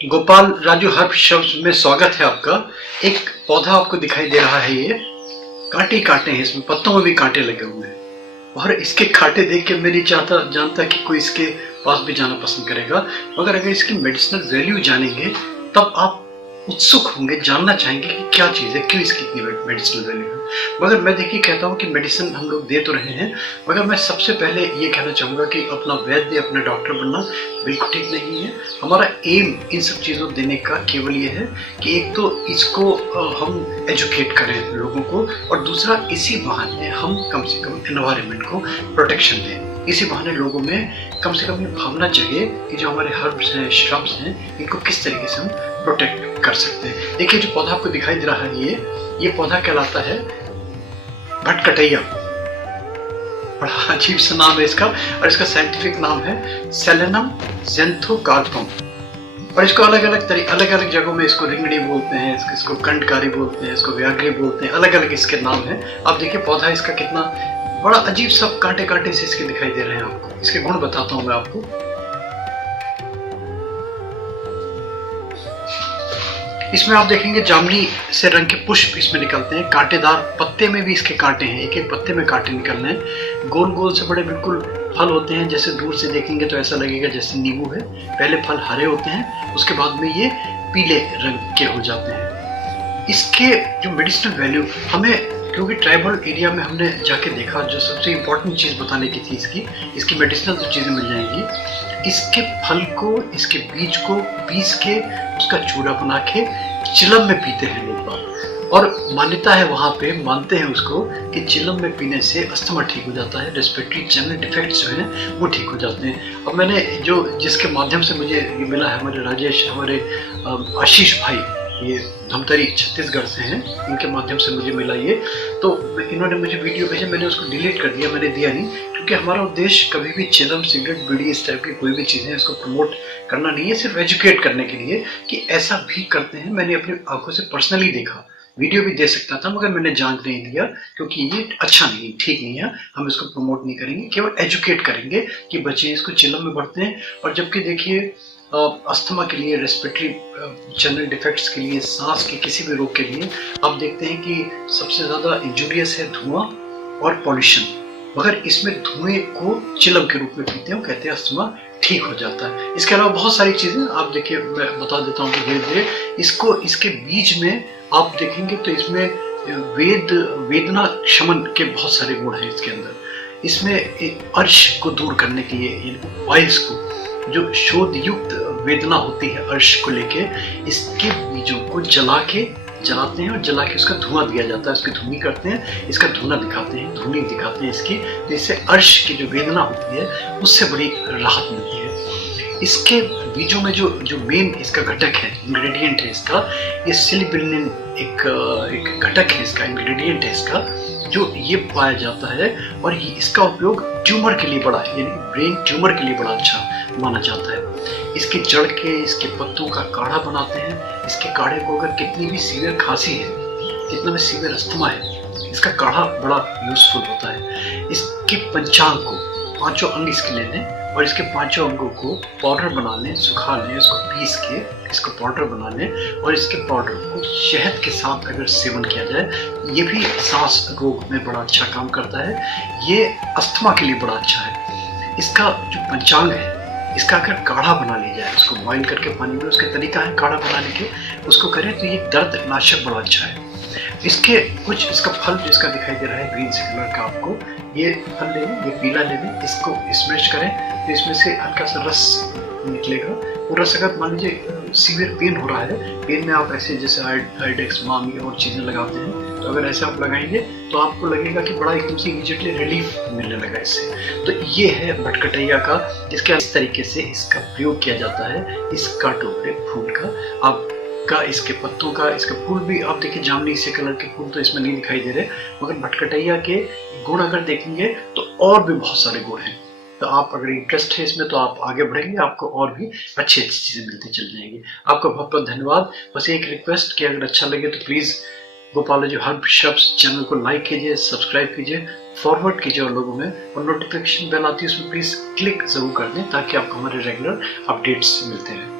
Gopal Raju herb शब्द में स्वागत है आपका। एक पौधा आपको दिखाई दे रहा है, ये कांटे कांटे हैं, इसमें पत्तों में भी कांटे लगे हुए हैं और इसके कांटे देख के मैं नहीं जानता कि कोई इसके पास भी जाना पसंद करेगा, मगर अगर इसकी मेडिसिनल वैल्यू जानेंगे तब आप उत्सुक होंगे, जानना चाहेंगे कि क्या चीज़ है, क्यों इसकी इतनी मेडिसिनल वैल्यू है। मगर मैं देखिए कहता हूँ कि मेडिसिन हम लोग दे तो रहे हैं, मगर मैं सबसे पहले ये कहना चाहूँगा कि अपना वैद्य, अपना डॉक्टर बनना बिल्कुल ठीक नहीं है। हमारा एम इन सब चीज़ों देने का केवल ये है कि एक तो इसको हम एजुकेट करें लोगों को, और दूसरा इसी बहाने हम कम से कम एनवायरनमेंट को प्रोटेक्शन दें। इसी बहाने लोगों में कम से कम ये भावना जगे कि जो हमारे हर्ब्स हैं, श्रब्स हैं, इनको किस तरीके से हम प्रोटेक्ट कर सकते हैं। देखिए जो पौधा आपको दिखाई दे रहा है, ये पौधा कहलाता है भटकटैया। बड़ा अजीब सा नाम है इसका, और इसका साइंटिफिक नाम है सेलेनम ज़ेंथोकार्पम। और इसको अलग अलग जगहों में इसको रिंगड़ी बोलते हैं, इसको कंडकारी बोलते हैं, इसको व्याघ्री बोलते हैं, अलग अलग इसके नाम हैं। आप देखिए पौधा इसका कितना बड़ा अजीब सा कांटे कांटे से इसके दिखाई दे रहे हैं आपको। इसके गुण बताता हूं मैं आपको। इसमें आप देखेंगे जामुनी से रंग के पुष्प इसमें निकलते हैं, कांटेदार पत्ते में भी इसके कांटे हैं, एक एक पत्ते में कांटे निकल रहे हैं। गोल गोल से बड़े बिल्कुल फल होते हैं, जैसे दूर से देखेंगे तो ऐसा लगेगा जैसे नींबू है। पहले फल हरे होते हैं, उसके बाद में ये पीले रंग के हो जाते हैं। इसके जो मेडिसिनल वैल्यू हमें, क्योंकि ट्राइबल एरिया में हमने जाके देखा, जो सबसे इम्पोर्टेंट चीज़ बताने की थी इसकी मेडिसिनल जो चीज़ें मिल जाएंगी। इसके फल को, इसके बीज को पीस के उसका चूड़ा बना के चिलम में पीते हैं लोग बाग, और मान्यता है वहाँ पे, मानते हैं उसको कि चिलम में पीने से अस्थमा ठीक हो जाता है, रेस्पिरेटरी चैनल डिफेक्ट्स जो हैं वो ठीक हो जाते हैं। अब मैंने जिसके माध्यम से मुझे ये मिला है, हमारे राजेश, हमारे आशीष भाई, ये धमतरी छत्तीसगढ़ से हैं, इनके माध्यम से मुझे मिला ये। तो इन्होंने मुझे वीडियो भेजा, मैंने उसको डिलीट कर दिया, मैंने दिया नहीं, क्योंकि हमारा उद्देश्य कभी भी चिलम, सिगरेट, बीड़ी, इस टाइप की कोई भी चीज़ें इसको प्रमोट करना नहीं है, सिर्फ एजुकेट करने के लिए कि ऐसा भी करते हैं। मैंने अपनी आंखों से पर्सनली देखा, वीडियो भी दे सकता था मगर मैंने जांच नहीं दिया, क्योंकि ये अच्छा नहीं, ठीक नहीं है। हम इसको प्रमोट नहीं करेंगे, केवल एजुकेट करेंगे कि बच्चे इसको चिलम में बढ़ते हैं। और जबकि देखिए अस्थमा के लिए, रेस्पिरेटरी चैनल डिफेक्ट्स के लिए, सांस के किसी भी रोग के लिए आप देखते हैं कि सबसे ज़्यादा इंजूरियस है धुआं और पॉल्यूशन, मगर इसमें धुएं को चिलम के रूप में पीते हैं, कहते हैं अस्थमा ठीक हो जाता है। इसके अलावा बहुत सारी चीज़ें आप देखिए, मैं बता देता हूँ धीरे धीरे। इसके बीज में आप देखेंगे तो इसमें वेदना शमन के बहुत सारे गुण हैं इसके अंदर। इसमें अर्श को दूर करने के लिए, ऑयल्स को, जो शोध युक्त वेदना होती है अर्श को लेके, इसके बीजों को जलाते हैं और जला के उसका धुआं दिया जाता है, उसकी धुनी करते हैं, इसका धुनी दिखाते हैं इसकी, तो इससे अर्श की जो वेदना होती है उससे बड़ी राहत मिलती है। इसके बीजों में जो मेन इसका घटक है, इंग्रेडिएंट है इसका, ये सिलिबिलिन एक घटक है इसका, इंग्रेडिएंट है इसका, जो ये पाया जाता है। और ये इसका उपयोग ट्यूमर के लिए बड़ा, यानी ब्रेन ट्यूमर के लिए बड़ा अच्छा माना जाता है। इसके जड़ के, इसके पत्तों का काढ़ा बनाते हैं। इसके काढ़े को अगर कितनी भी सीवियर खांसी है, कितना भी सीवियर अस्थमा है, इसका काढ़ा बड़ा यूजफुल होता है। इसके पंचांग को, पांचों अंग इसके ले लें और इसके पांचों अंगों को पाउडर बना लें, सुखा लें, इसको पीस के इसको पाउडर बना लें, और इसके पाउडर को शहद के साथ अगर सेवन किया जाए, ये भी सांस रोग में बड़ा अच्छा काम करता है। ये अस्थमा के लिए बड़ा अच्छा है। इसका जो पंचांग है, इसका अगर काढ़ा बना लिया जाए, उसको बॉइल करके पानी में, उसके तरीका है काढ़ा बनाने के, उसको करें तो ये दर्द नाशक बड़ा अच्छा है। इसके कुछ, इसका फल जिसका दिखाई दे रहा है ग्रीन से कलर का, आपको ये फल ले लें, ये पीला ले लें, इसको स्मैश करें तो इसमें से हल्का सा रस निकलेगा। वो रस अगर मान लीजिए सीवियर पेन हो रहा है, पेन में आप ऐसे जैसे आइडेक्स, मामी और चीज़ें लगाते हैं, तो अगर ऐसे आप लगाएंगे तो आपको लगेगा कि बड़ा एकदम से इमीडिएटली रिलीफ मिलने लगा इससे। तो ये है भटकटैया का, इसके इस तरीके से इसका प्रयोग किया जाता है। इस कांटों फूल का, इसके पत्तों का, इसका फूल भी आप देखिए जामुनी से कलर के फूल तो इसमें नहीं दिखाई दे रहे, मगर भटकटैया के गुण अगर देखेंगे तो और भी बहुत सारे गुण हैं। तो आप अगर इंटरेस्ट है इसमें तो आप आगे बढ़ेंगे, आपको और भी अच्छी चीज़ें मिलती चल जाएंगी। आपका बहुत बहुत धन्यवाद। बस एक रिक्वेस्ट कि अगर अच्छा लगे तो please Gopal Raju herb शब्स channel को लाइक कीजिए, सब्सक्राइब कीजिए, फॉरवर्ड कीजिए और लोगों में, और नोटिफिकेशन बेल आती है उसमें प्लीज़ क्लिक ज़रूर कर दें ताकि आपको हमारे रेगुलर अपडेट्स मिलते रहें।